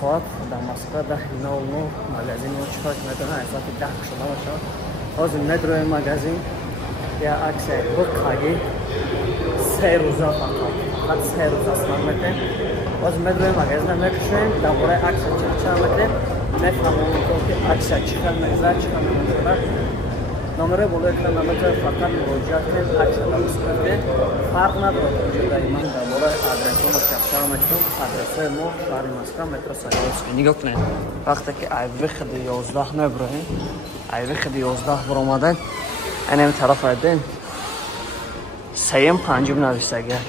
соат дар Москва 10:00 магазин мо чикор метавонад соати 10 шуда бошад. Ҳозир медроем магазин я аксия букаги 3 рӯза фақат 3 рӯза сар метем. Ҳозир медроем магазин мекушем дар бораи аксия чӣ метем мефаҳмем ки аксия чӣ хел мегузарад чӣ хел намегузарад. номере болои экран наметавонед фақат муроҷиат кунед аксия дар мусбат фарқ надорад даиман дар бораи адресҳо мо чафтар мекунем. Адресҳои мо шаҳри Москва метро Саёловский. нигоҳ кунед вақте ки ай выходи 11 меброем ай выходи 11 биромадем айнами тараф айдем сеюм панҷум нависагия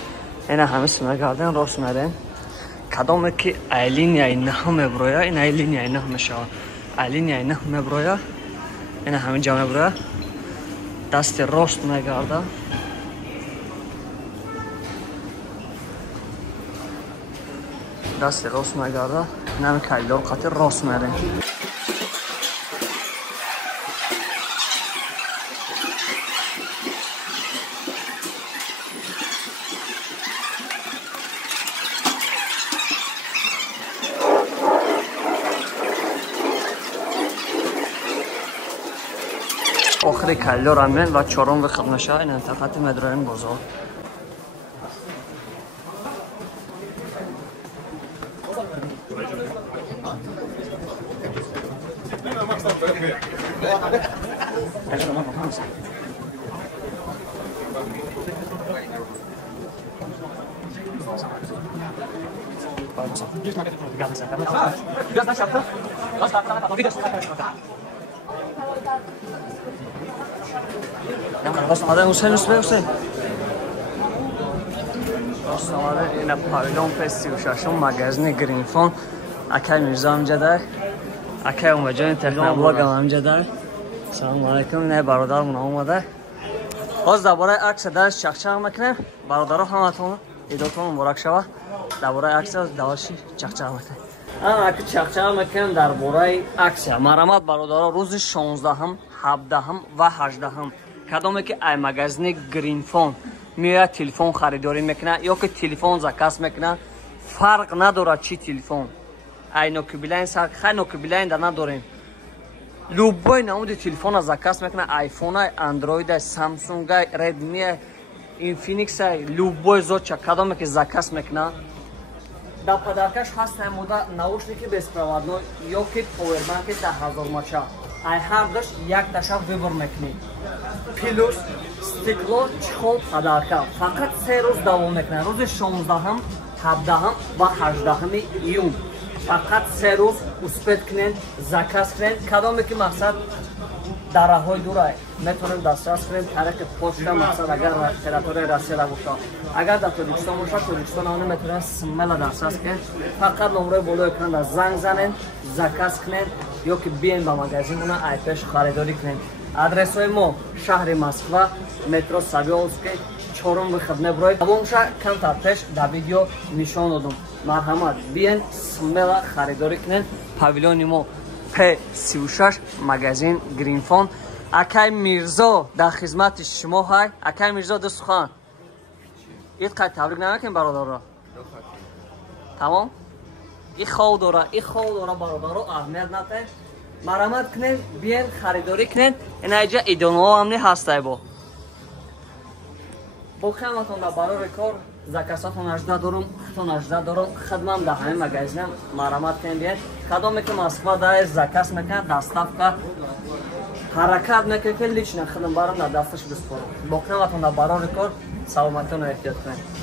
ина ҳамис мегардем рост мерем кадоме ки ай линияи наҳум меброя ин ай линияи наҳум мешавад ай линияи наҳум меброя ина ҳамин ҷа меброя дасти рост мегарда дасти рост мегарда инами калидор қати рост мерем. охири калидор амен ва чорум выход мешавад ин антақати медроем бозор. Hüseyin. Yine pavilyon festival magazini Greenphone. Akay Mirza amcadır. Akay Umacan Teknoblog amcadır. Selamun aleyküm. Ne barodar münavmadır. Oz da buraya aksa ders çakçak makine. Barodarı hamatonu. İdotonu murak şava. Da buraya aksa davaşı çakçak makine. Akı çakçak makine dar buraya aksa. Maramat barodarı ruzi 16-ım, 17-ım ve 18-ım. کدومی که ای مگزین گرینفون میاد تلفن خریداری میکنه یا که تلفن زکاس میکنه فرق نداره چی تلفن ای نوکیبیلاین سر خیلی نوکیبیلاین در نداریم لوبای نمود تلفن زکاس میکنه آیفون های اندروید های سامسونگ های ردمی های اینفینیکس های لوبای زوچه کدومی که زکاس میکنه در پدرکش هست نموده نوشنیکی безпроводной یا که پاوربانک 10,000 ماچه ай ҳар дошт як таша выбор мекунем плюс стекло чихол подарка фақат 3 рӯз давом мекунад рӯзи 16-ам 17-ам ва 18-ами июн фақат 3 рӯз успет кунед заказ кунед кадоме ки мақсад дараҳои дурай метавонем дастрас кунем тариқи почта мақсад агар территорияи Россия бошад агар дар Тоҷикистон бошад Тоҷикистон ҳам метавонем смела дастрас кунем фақат номерои болои экран занг занед заказ кунед ё ки биен ба магазинмона айпеш харидорӣ кунем. Адресҳои мо шаҳри Москва метро Савёловский чорум выход меброед авонша камтар пеш дар видео нишон додум. Марҳамат биен смела харидорӣ кунед павилёни мо P36 магазин Greenphone. Акай Мирзо дар хизмати шумо ҳай. Акай Мирзо ду сухан ит қай табрик намекунем бародарро тамом и хов дора бародаро аҳамият натаҳед марҳамат кунед биен харидорӣ кунед инаҷа идонаҳо ҳамни ҳастай бо хаматон дар барори кор закасатон 18 дорум хидмам дар ҳамин магазинам марҳамат кунед биен кадоме ки Москва дар заказ мекунад доставка ҳаракат мекунад ки лично хидм барам дар дасташ биспорам бо хаматон дар барори кор саломатино эҳтиёт кунед.